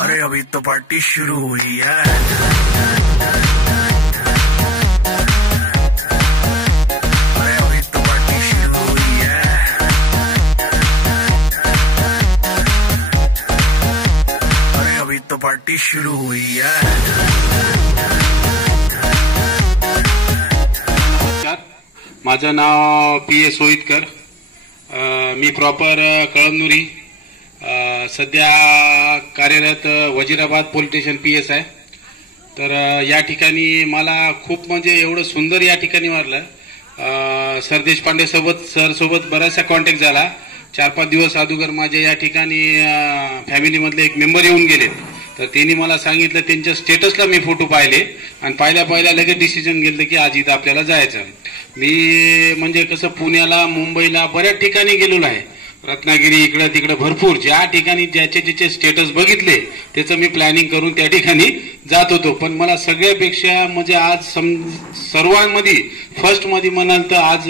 अरे अभी तो पार्टी शुरू हुई है। अरे अभी तो पार्टी शुरू हुई है। अरे अभी तो पार्टी शुरू हुई है। माझं नाव पी.ए. सोईतकर, मी प्रॉपर कळमनुरी, सध्या कार्यरत वजीराबाद पोलीस स्टेशन PS आहे। तर या ठिकाणी मला खूप म्हणजे एवढं सुंदर या ठिकाणी वाटलं। सर देशपांडे सोबत बराचसा कॉन्टॅक्ट झाला। 4-5 दिवस अगोदर माझ्या या ठिकाणी फॅमिलीमधले एक मेंबर येऊन गेलेत, तर त्यांनी मला सांगितलं, त्यांच्या स्टेटसला मी फोटो पाहिले आणि पाहिल्या लगेच डिसिजन घेतलं की आज इथं आपल्याला जायचं। मी म्हणजे कसं पुण्याला, मुंबईला बऱ्याच ठिकाणी गेलेलो आहे, रत्नागिरी, इकडे तिकडे भरपूर, ज्या ठिकाणी ज्याचे स्टेटस बघितले त्याचं मी प्लॅनिंग करून त्या ठिकाणी जात होतो। पण मला सगळ्यापेक्षा म्हणजे आज सर्वांमध्ये फर्स्ट मध्ये म्हणाल तर आज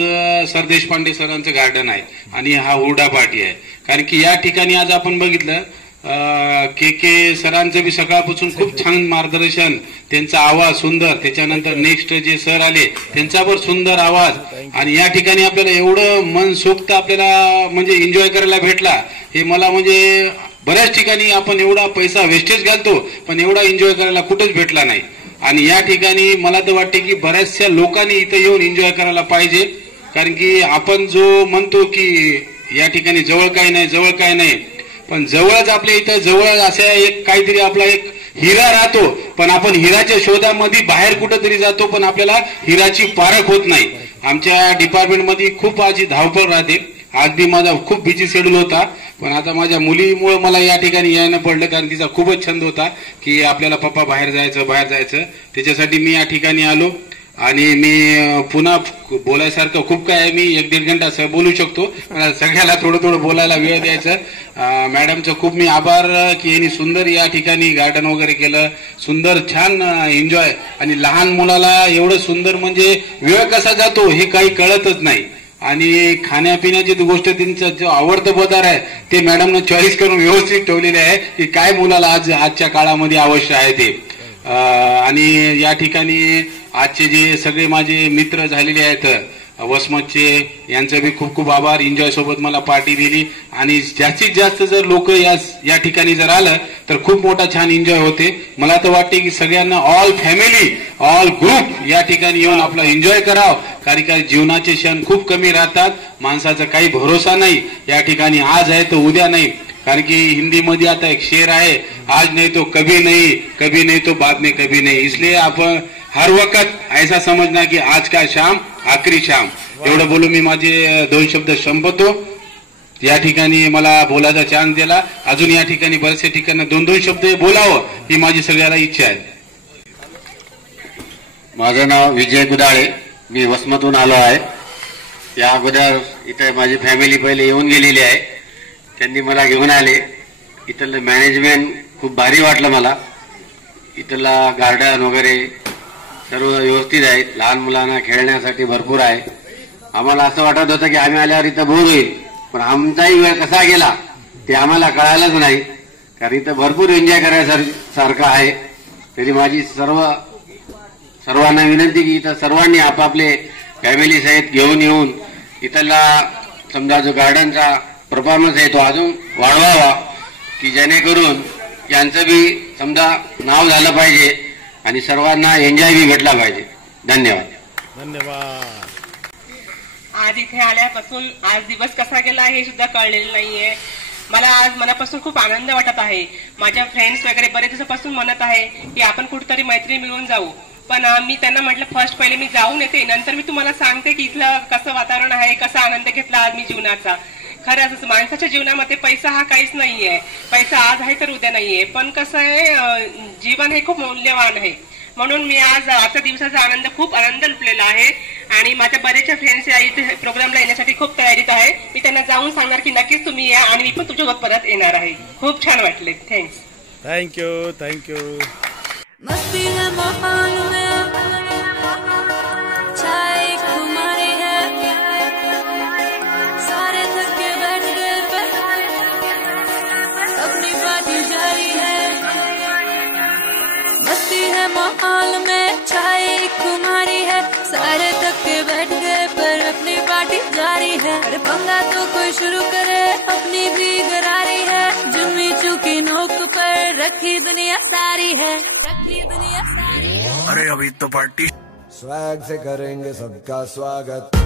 सर देशपांडे सरांचं गार्डन आहे आणि हा हुरडा पार्टी आहे। कारण की या ठिकाणी आज आपण बघितलं के सरांचं बी सकाळपासून खूप छान मार्गदर्शन, त्यांचा आवाज सुंदर, त्याच्यानंतर नेक्स्ट जे सर आले त्यांचा पण सुंदर आवाज, आणि या ठिकाणी आपल्याला एवढं मनसोक्त आपल्याला म्हणजे एन्जॉय करायला भेटला। हे मला म्हणजे बऱ्याच ठिकाणी आपण एवढा पैसा वेस्टेज घालतो पण एवढा एन्जॉय करायला कुठेच भेटला नाही। आणि या ठिकाणी मला तर वाटते की बऱ्याचशा लोकांनी इथं येऊन एन्जॉय करायला पाहिजे। कारण की आपण जो म्हणतो की या ठिकाणी जवळ काही नाही, पण जवळच आपल्या इथं जवळ असा एक काहीतरी आपला एक हिरा राहतो, पण आपण हिराच्या शोधामध्ये बाहेर कुठेतरी जातो पण आपल्याला हिराची पारख होत नाही। आमच्या डिपार्टमेंटमध्ये खूप आजी धावपळ राहते। अगदी माझा खूप बिझी शेड्यूल होता, पण आता माझ्या मुलीमुळे मला या ठिकाणी यायला पडलं, कारण तिचा खूपच छंद होता की आपल्याला पप्पा बाहेर जायचं, त्याच्यासाठी मी या ठिकाणी आलो। आणि मी पुन्हा बोलायसारखं खूप काय आहे, मी 1-1.5 घंटा बोलू शकतो, सगळ्याला थोडं बोलायला वेळ द्यायचं। मॅडमचं खूप मी आभार की यांनी सुंदर या ठिकाणी गार्डन वगैरे केलं, सुंदर छान एन्जॉय, आणि लहान मुलाला एवढं सुंदर म्हणजे वेळ कसा जातो हे काही कळतच नाही। आणि खाण्यापिण्याची गोष्ट त्यांचं जो आवडतं पदार्थ आहे ते मॅडमनं चॉईस करून व्यवस्थित ठेवलेले आहे की काय मुलाला आजच्या काळामध्ये आवश्यक आहे ते। आणि या ठिकाणी आजचे जे सगळे माझे मित्र झालेले आहेत वसमतचे, यांचं बी खूप खूप आभार। एन्जॉय सोबत मला पार्टी दिली, आणि जास्तीत जास्त जर लोक या ठिकाणी जर आलं तर खूप मोठा छान एन्जॉय होते। मला तर वाटते की सगळ्यांना ऑल फॅमिली, ऑल ग्रुप या ठिकाणी येऊन आपला एन्जॉय करावं, कारण की जीवनाचे क्षण खूप कमी राहतात, माणसाचा काही भरोसा नाही। या ठिकाणी आज आहे तर उद्या नाही, कारण की हिंदी मध्ये आता एक शेर आहे, आज नहीं तो कभी नहीं तो बाद में कभी नहीं। इसलिए आपण हर वक्त ऐसा समजना की आज का शाम आखरी शाम। एवढं बोलून मी माझे 2 शब्द संपवतो। या ठिकाणी मला बोलायचा चान्स दिला, अजून या ठिकाणी बरेचसे ठिकाणी 2-2 शब्द बोलावं ही माझी सगळ्याला इच्छा आहे। माझं नाव विजय गुदाळे, मी वसमतहून आलो आहे। या अगोदर इथे माझी फॅमिली पहिले येऊन गेलेली आहे, त्यांनी मला घेऊन आले। इथलं मॅनेजमेंट खूप भारी वाटलं मला, इथला गार्डन वगैरे सर्व व्यवस्थित आहे, लहान मुलांना खेळण्यासाठी भरपूर आहे। आम्हाला असं वाटत होतं की आम्ही आल्यावर इथं बोर होईल, पण आमचाही वेळ कसा गेला ते आम्हाला कळालंच नाही, कारण इथं भरपूर एन्जॉय करायसारखं आहे। तरी माझी सर्वांना विनंती की इथं सर्वांनी आपापले फॅमिली सहित घेऊन येऊन इथला समजा जो गार्डनचा परफॉर्मन्स आहे तो अजून वाढवावा, की जेणेकरून यांचं बी समजा नाव झालं पाहिजे आणि सर्वांना एन्जॉय बी भेटला पाहिजे। धन्यवाद। आज इथे आल्यापासून आज दिवस कसा गेला हे सुद्धा कळलेलं नाहीये। मला आज मनापासून खूप आनंद वाटत आहे। माझ्या फ्रेंड्स वगैरे बरेच दिवसापासून म्हणत आहे की आपण कुठेतरी मैत्री मिळून जाऊ, पण मी त्यांना म्हटलं फर्स्ट पहिले मी जाऊन येते, नंतर मी तुम्हाला सांगते की इथलं कसं वातावरण आहे, कसा आनंद घेतला आज मी जीवनाचा। खरंच माणसाच्या जीवनामध्ये पैसा हा काहीच नाहीये, पैसा आज आहे तर उद्या नाहीये, पण कसं आहे जीवन हे खूप मौल्यवान आहे। म्हणून मी आज आजच्या दिवसाचा खूप आनंद लुटलेला आहे, आणि माझ्या बरेचशा फ्रेंड्स इथे प्रोग्रामला येण्यासाठी खूप तयारीत आहे। मी त्यांना जाऊन सांगणार की नक्कीच तुम्ही या, आणि मी पण तुमच्यासोबत परत येणार आहे। खूप छान वाटले। थँक्यू। अपनी पार्टी जारी है। माहौल में छाई खुमारी है, सारे तक के बैठ गए पर अपनी पार्टी जारी है। अरे पंगा तो कोई शुरू करे, अपनी भी गरारी है, जुम्मी चूकी नोक पर रखी दुनिया सारी है, रखी दुनिया सारी है। अरे अभी तो पार्टी स्वैग से करेंगे सबका स्वागत।